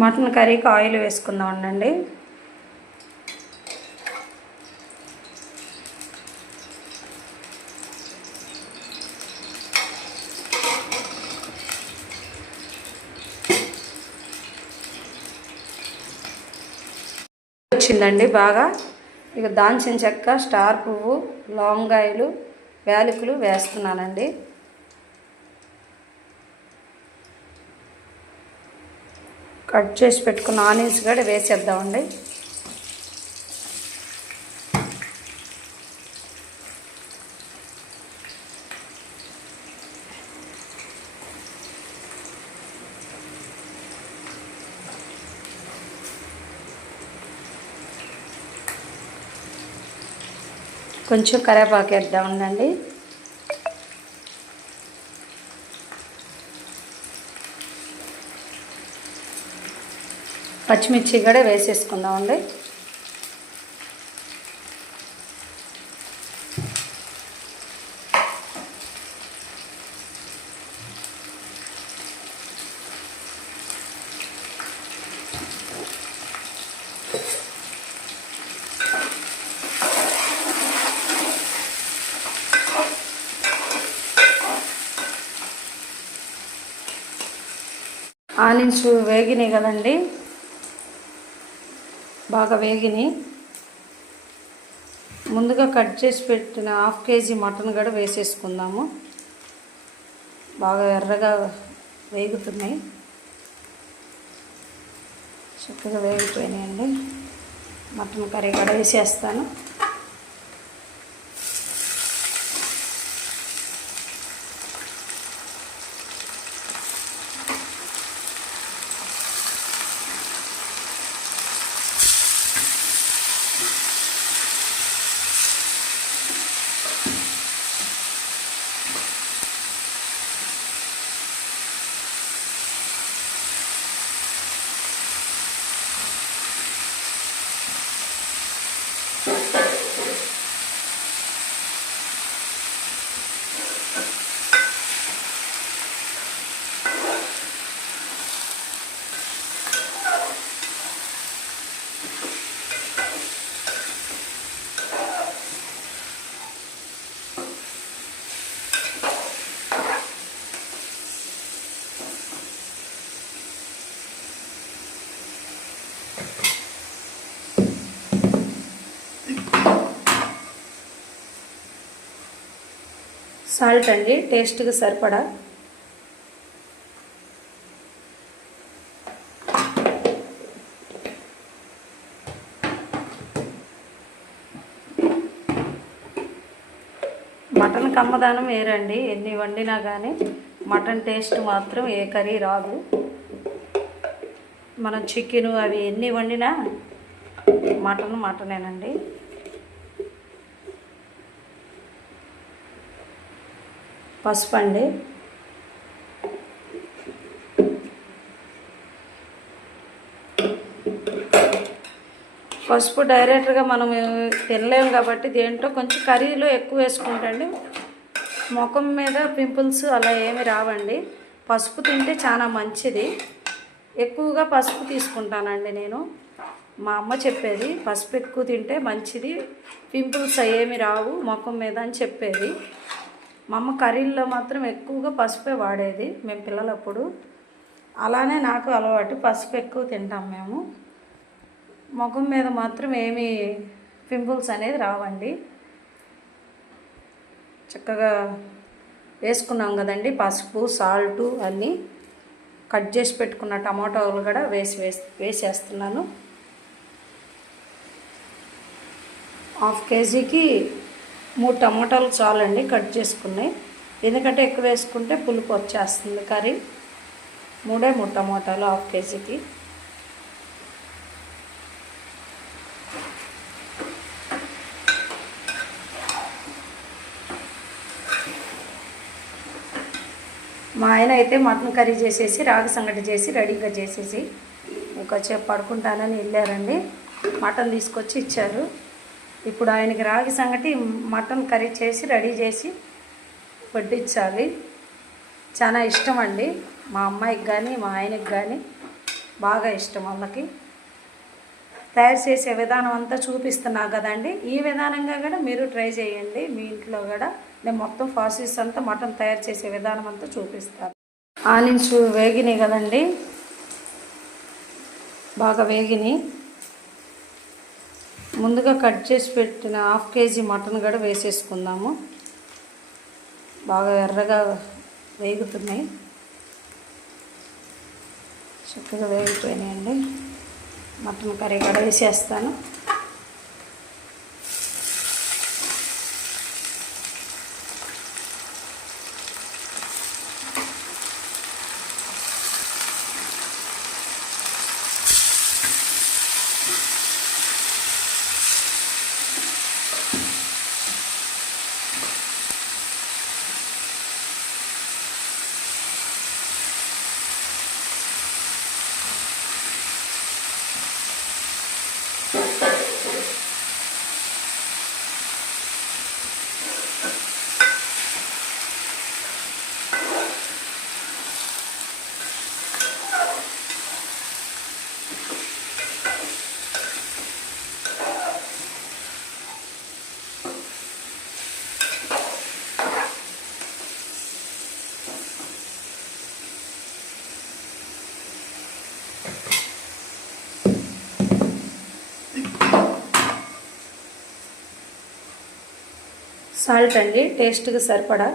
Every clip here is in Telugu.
మటన్ కర్రీకి ఆయిల్ వేసుకుందాం అండి. వచ్చిందండి బాగా. ఇక దాల్చిన చెక్క, స్టార్ పువ్వు, లవంగాయలు, యాలకులు వేస్తున్నానండి. కట్ చేసి పెట్టుకున్న ఆనియన్స్ కూడా వేసేద్దామండి. కొంచెం కరివేపాకు వేద్దామండి. పచ్చిమిర్చి కూడా వేసేసుకుందామండి. ఆనియన్స్ వేగినాయి కదండి, బాగా వేగినాయి. ముందుగా కట్ చేసి పెట్టిన 1/2 కేజీ మటన్ కూడా వేసేసుకుందాము. బాగా ఎర్రగా వేగుతున్నాయి, చక్కగా వేగిపోయినాయండి. మటన్ కర్రీ కూడా వేసేస్తాను. సాల్ట్ అండి, టేస్ట్కి సరిపడా. మటన్ కమ్మదానం వేరండి. ఎన్ని వండినా కానీ మటన్ టేస్ట్ మాత్రం ఏ కర్రీ రాదు. మనం చికెను అవి ఎన్ని వండినా మటనేనండి. పసుపు అండి, పసుపు డైరెక్ట్గా మనం తినలేము కాబట్టి దేంట్లో కొంచెం కర్రీలో ఎక్కువ వేసుకుంటండి. ముఖం మీద పింపుల్స్ అలా ఏమి రావండి. పసుపు తింటే చాలా మంచిది. ఎక్కువగా పసుపు తీసుకుంటానండి నేను. మా అమ్మ చెప్పేది పసుపు ఎక్కువ తింటే మంచిది, పింపుల్స్ ఏమి రావు ముఖం మీద అని చెప్పేది. మా అమ్మ కర్రీల్లో మాత్రం ఎక్కువగా పసుపే వాడేది మేము పిల్లలప్పుడు. అలానే నాకు అలవాటు, పసుపు ఎక్కువ తింటాం మేము. ముఖం మీద మాత్రం ఏమీ పింపుల్స్ అనేది రావండి. చక్కగా వేసుకున్నాం కదండి పసుపు, సాల్టు అన్నీ. కట్ చేసి పెట్టుకున్న టమాటాలు కూడా వేసేస్తున్నాను. 1/2 కేజీకి 3 టమాటాలు చాలండి కట్ చేసుకున్నాయి. ఎందుకంటే ఎక్కువ వేసుకుంటే పులుపు వచ్చేస్తుంది కర్రీ. 3 టమాటాలు 1/2 కేజీకి. మా ఆయన అయితే మటన్ కర్రీ చేసేసి రాగి సంగటి చేసి రెడీగా చేసేసి ఇంకొచ్చేపు పడుకుంటానని వెళ్ళారండి. మటన్ తీసుకొచ్చి ఇచ్చారు. ఇప్పుడు ఆయనకి రాగి సంగటి మటన్ కర్రీ చేసి రెడీ చేసి వడ్డించాలి. చాలా ఇష్టం అండి మా అమ్మాయికి కానీ మా ఆయనకి కానీ బాగా ఇష్టం వాళ్ళకి. తయారు చేసే విధానం అంతా చూపిస్తున్నా కదండి, ఈ విధానంగా కూడా మీరు ట్రై చేయండి మీ ఇంట్లో కూడా. నేను మొత్తం ప్రాసెస్ అంతా మటన్ తయారు చేసే విధానం అంతా చూపిస్తాను. ఆనియన్స్ వేగినాయి కదండి, బాగా వేగినాయి. ముందుగా కట్ చేసి పెట్టిన 1/2 kg మటన్ కూడా వేసేసుకుందాము. బాగా ఎర్రగా వేగుతున్నాయి, చక్కగా వేగిపోయినాయండి. మటన్ కర్రీ కూడా వేసేస్తాను. సాల్ట్ అండి టేస్ట్కి సరిపడా.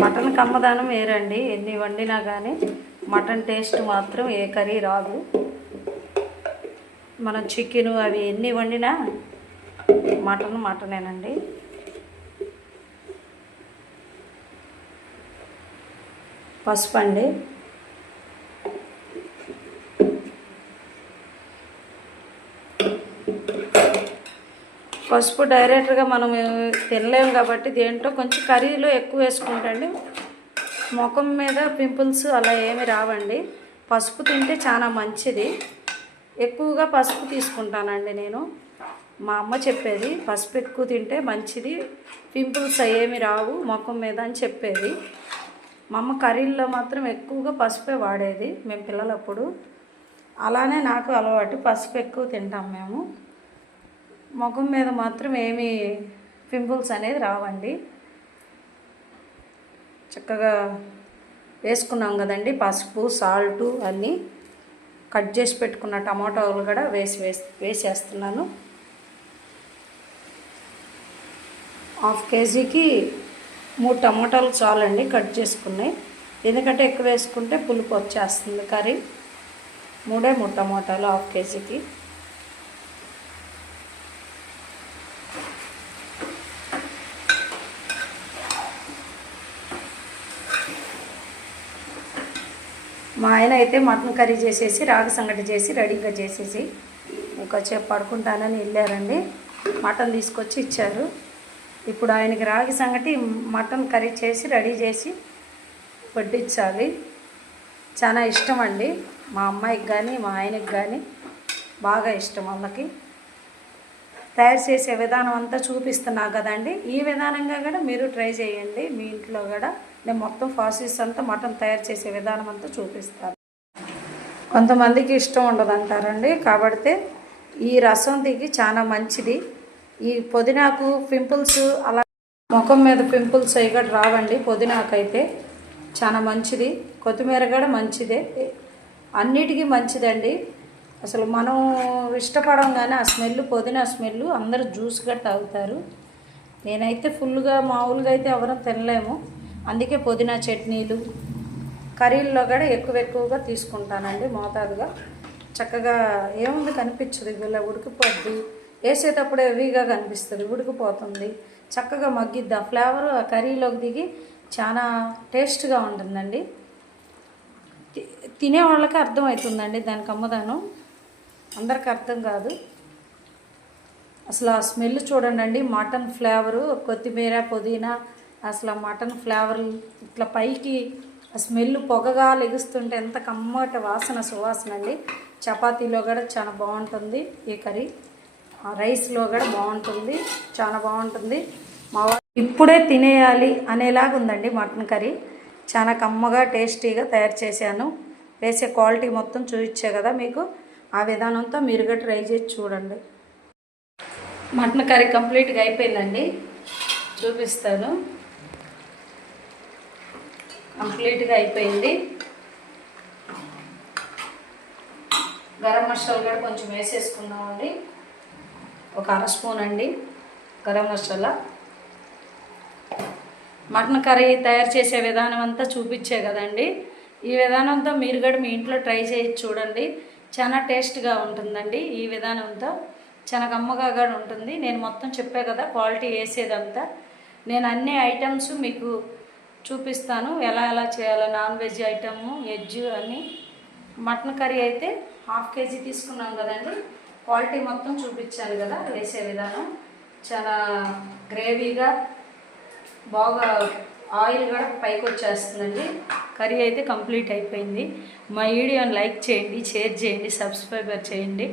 మటన్ కమ్మదానం వేరండి, ఎన్ని వండినా కానీ మటన్ టేస్ట్ మాత్రం ఏ కర్రీ రాదు. మనం చికెను అవి ఎన్ని వండినా మటనేనండి. పసుపు అండి, పసుపు డైరెక్ట్గా మనం తినలేము కాబట్టి దేంట్లో కొంచెం కర్రీలో ఎక్కువ వేసుకుంటండి. ముఖం మీద పింపుల్స్ అలా ఏమి రావండి. పసుపు తింటే చాలా మంచిది. ఎక్కువగా పసుపు తీసుకుంటానండి నేను. మా అమ్మ చెప్పేది పసుపు ఎక్కువ తింటే మంచిది, పింపుల్స్ ఏమి రావు ముఖం మీద అని చెప్పేది. మా అమ్మ కర్రీల్లో మాత్రం ఎక్కువగా పసుపే వాడేది మేము పిల్లలప్పుడు. అలానే నాకు అలవాటు, పసుపు ఎక్కువ తింటాం మేము. ముఖం మీద మాత్రం ఏమీ పింపుల్స్ అనేది రావండి. చక్కగా వేసుకున్నాం కదండి పసుపు, సాల్టు అన్నీ. కట్ చేసి పెట్టుకున్న టమాటోలు కూడా వేసేస్తున్నాను. 1/2 kgకి 3 టమాటాలు చాలండి కట్ చేసుకున్నాయి. ఎందుకంటే ఎక్కువ వేసుకుంటే పులుపు వచ్చేస్తుంది కర్రీ. 3 టమాటాలు 1/2 kgకి. మా ఆయన అయితే మటన్ కర్రీ చేసేసి రాగి సంగటి చేసి రెడీగా చేసేసి ఇంకొచ్చేపు పడుకుంటానని వెళ్ళారండి. మటన్ తీసుకొచ్చి ఇచ్చారు. ఇప్పుడు ఆయనకి రాగి సంగటి మటన్ కర్రీ చేసి రెడీ చేసి వడ్డించాలి. చాలా ఇష్టం అండి, మా అమ్మాయికి కానీ మా ఆయనకి కానీ బాగా ఇష్టం వాళ్ళకి. తయారు చేసే విధానం అంతా చూపిస్తున్నా కదండి, ఈ విధానంగా కూడా మీరు ట్రై చేయండి మీ ఇంట్లో కూడా. నేను మొత్తం ప్రాసెస్ అంతా మటన్ తయారు చేసే విధానం అంతా చూపిస్తాను. కొంతమందికి ఇష్టం ఉండదంటారండి, కాబట్టి ఈ రసం దిగి చాలా మంచిది. ఈ పుదీనాకు పింపుల్స్ అలా ముఖం మీద పింపుల్స్ అవి కూడా రావండి. పుదీనాకైతే చాలా మంచిది, కొత్తిమీర కూడా మంచిదే, అన్నిటికీ మంచిదండి. అసలు మనం ఇష్టపడం కానీ ఆ స్మెల్, పుదీనా స్మెల్ అందరూ జ్యూస్గా తాగుతారు. నేనైతే ఫుల్గా మామూలుగా అయితే ఎవరూ తినలేము. అందుకే పుదీనా చట్నీలు కర్రీల్లో కూడా ఎక్కువగా తీసుకుంటానండి మోతాదుగా. చక్కగా ఏముంది కనిపించదు, ఇలా ఉడికిపోద్ది. వేసేటప్పుడు హెవీగా కనిపిస్తుంది, ఉడికిపోతుంది, చక్కగా మగ్గిద్ది. ఆ ఫ్లేవర్ ఆ కర్రీలోకి దిగి చాలా టేస్ట్గా ఉంటుందండి. తినే వాళ్ళకి అర్థమవుతుందండి దానికి అమ్మదానం, అందరికి అర్థం కాదు. అసలు ఆ స్మెల్ చూడండి, మటన్ ఫ్లేవరు, కొత్తిమీర పుదీనా, అసలు మటన్ ఫ్లేవర్ ఇట్లా పైకి ఆ స్మెల్ పొగగా లెగుస్తుంటే ఎంత కమ్మటి వాసన, సువాసన అండి. చపాతీలో కూడా చాలా బాగుంటుంది ఈ కర్రీ. రైస్లో కూడా బాగుంటుంది, చాలా బాగుంటుంది. ఇప్పుడే తినేయాలి అనేలాగా ఉందండి మటన్ కర్రీ. చాలా కమ్మగా టేస్టీగా తయారు చేశాను. వేసే క్వాలిటీ మొత్తం చూపించే కదా మీకు. ఆ విధానంతో మీరు కూడా ట్రై చేసి చూడండి. మటన్ కర్రీ కంప్లీట్గా అయిపోయిందండి, చూపిస్తాను. కంప్లీట్గా అయిపోయింది. గరం మసాలా కూడా కొంచెం వేసేసుకుందామండి. ఒక అర స్పూన్ అండి గరం మసాలా. మటన్ కర్రీ తయారు చేసే విధానం అంతా చూపించే కదండి. ఈ విధానంతో మీరు కూడా మీ ఇంట్లో ట్రై చేసి చూడండి. చాలా టేస్ట్గా ఉంటుందండి. ఈ విధానంతో చాలా కమ్మగా కూడా ఉంటుంది. నేను మొత్తం చెప్పే కదా క్వాలిటీ వేసేదంతా. నేను అన్ని ఐటమ్స్ మీకు చూపిస్తాను, ఎలా ఎలా చేయాలో. నాన్ వెజ్ ఐటము, వెజ్ అన్నీ. మటన్ కర్రీ అయితే 1/2 kg తీసుకున్నాం కదండి. క్వాలిటీ మొత్తం చూపించాను కదా వేసే విధానం. చాలా గ్రేవీగా బాగా ఆయిల్ కూడా పైకి వచ్చేస్తుందండి. కర్రీ అయితే కంప్లీట్ అయిపోయింది. మా వీడియోని లైక్ చేయండి, షేర్ చేయండి, సబ్స్క్రైబర్ చేయండి.